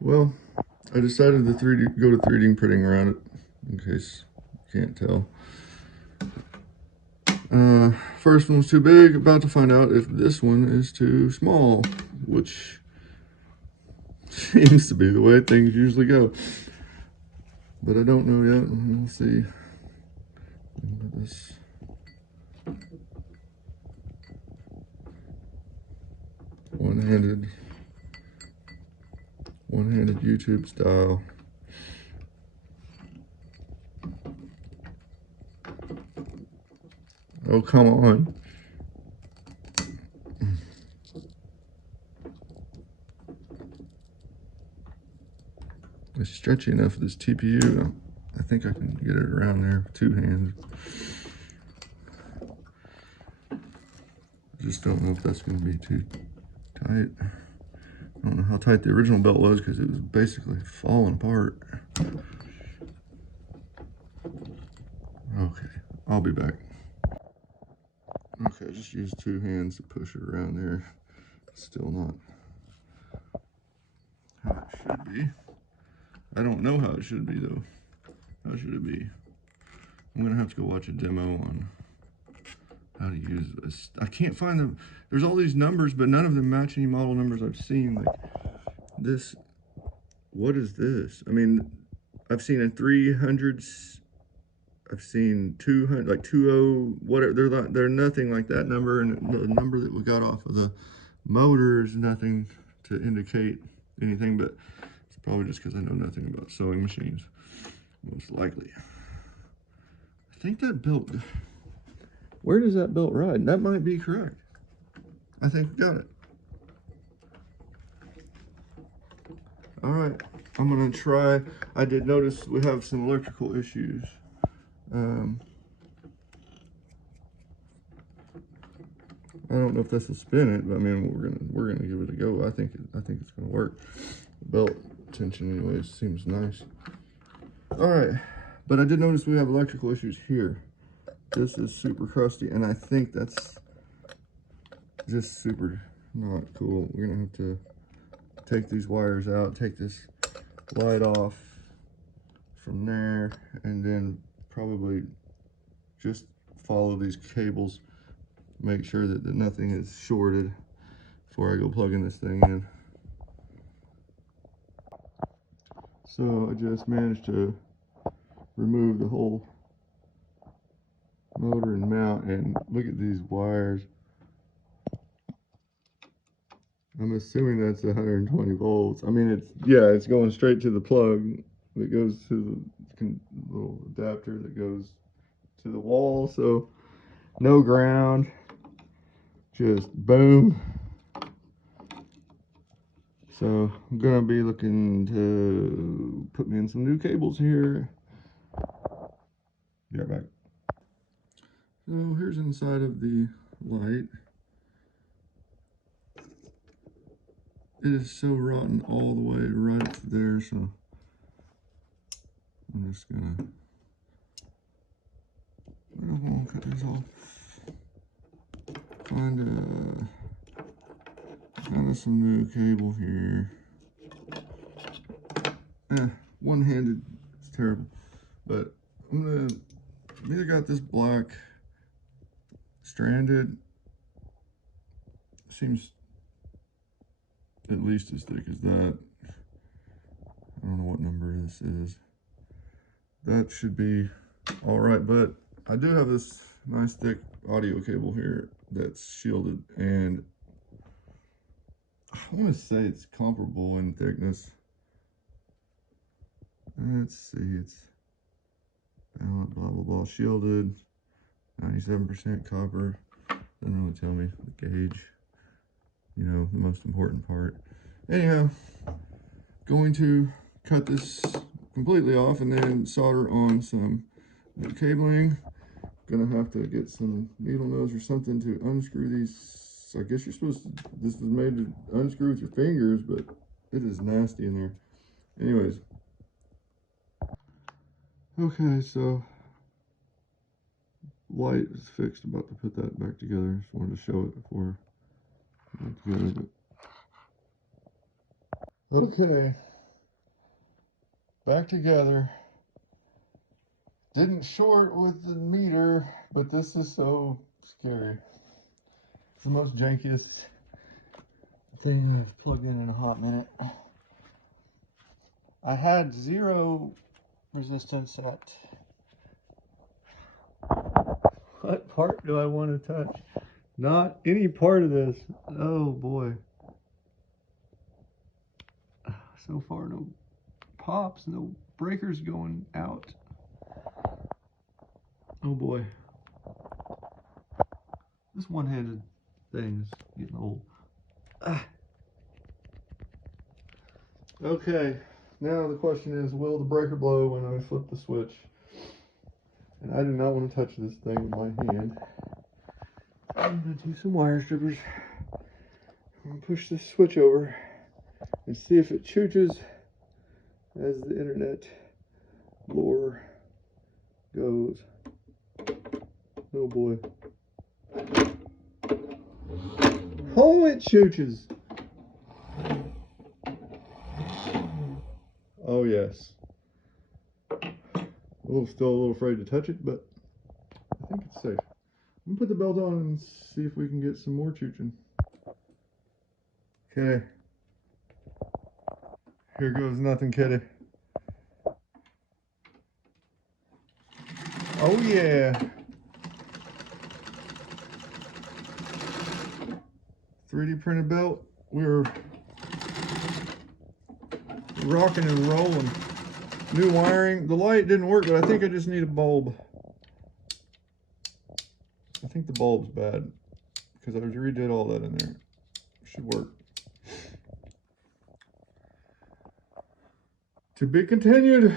Well, I decided to go to 3D printing around it, in case you can't tell. First one was too big. About to find out if this one is too small, which seems to be the way things usually go. But I don't know yet. We'll see. Look at this. One-handed YouTube style. Oh, come on. It's stretchy enough for this TPU. I think I can get it around there with 2 hands. I just don't know if that's going to be too tight. I don't know how tight the original belt was because it was basically falling apart. Okay, I'll be back. Okay, just use 2 hands to push it around there. Still not how it should be. I don't know how it should be though. How should it be? I'm gonna have to go watch a demo on how to use this. I can't find them. There's all these numbers, but none of them match any model numbers I've seen. Like this, what is this? I mean, I've seen a 300s. I've seen 200, like 20, whatever. They're nothing like that number, and the number that we got off of the motor is nothing to indicate anything, but it's probably just because I know nothing about sewing machines, most likely. I think that belt, where does that belt ride? That might be correct. I think we got it. All right, I'm gonna try. I did notice we have some electrical issues. I don't know if this will spin it, but I mean we're gonna give it a go. I think it's gonna work. The belt tension, anyways, seems nice. All right, but I did notice we have electrical issues here. This is super crusty, and I think that's just super not cool. We're gonna have to take these wires out, take this light off from there, and then probably just follow these cables. Make sure that nothing is shorted before I go plugging this thing in. So I just managed to remove the whole motor and mount, and look at these wires. I'm assuming that's 120 volts. I mean, it's going straight to the plug that goes to the little adapter that goes to the wall. So no ground, just boom. So I'm gonna be looking to put me in some new cables here. Be right back. So here's inside of the light. It is so rotten all the way right up there, so I'm just gonna, I don't want to cut this off. Find us some new cable here. One-handed, it's terrible. But I'm gonna, either got this black stranded, seems at least as thick as that. I don't know what number this is. That should be all right, but I do have this nice thick audio cable here that's shielded, and I want to say it's comparable in thickness. Let's see, it's blah blah blah, shielded, 97% copper. Doesn't really tell me the gauge, you know, the most important part. Anyhow, going to cut this completely off and then solder on some new cabling. Gonna have to get some needle nose or something to unscrew these. I guess you're supposed to, this was made to unscrew with your fingers, but it is nasty in there. Anyways. Okay, so light is fixed. About to put that back together. Just wanted to show it before I put it together. But okay, back together. Didn't short with the meter, but this is so scary. It's the most jankiest thing I've plugged in a hot minute. I had 0 resistance at... What part do I want to touch? Not any part of this. Oh boy. So far no pops, no breakers going out. Oh boy. This one-handed thing is getting old. Okay, now the question is, will the breaker blow when I flip the switch? And I do not want to touch this thing with my hand. I'm going to do some wire strippers. I'm going to push this switch over and see if it chooches as the internet lore goes. Oh boy. Oh, it chooches. Oh yes. Still a little afraid to touch it, but I think it's safe. I'm gonna put the belt on and see if we can get some more chooching. Okay. Here goes nothing, kitty. Oh yeah. 3D printed belt. We're rocking and rolling. New wiring. The light didn't work, but I think I just need a bulb. I think the bulb's bad because I redid all that in there. Should work. To be continued.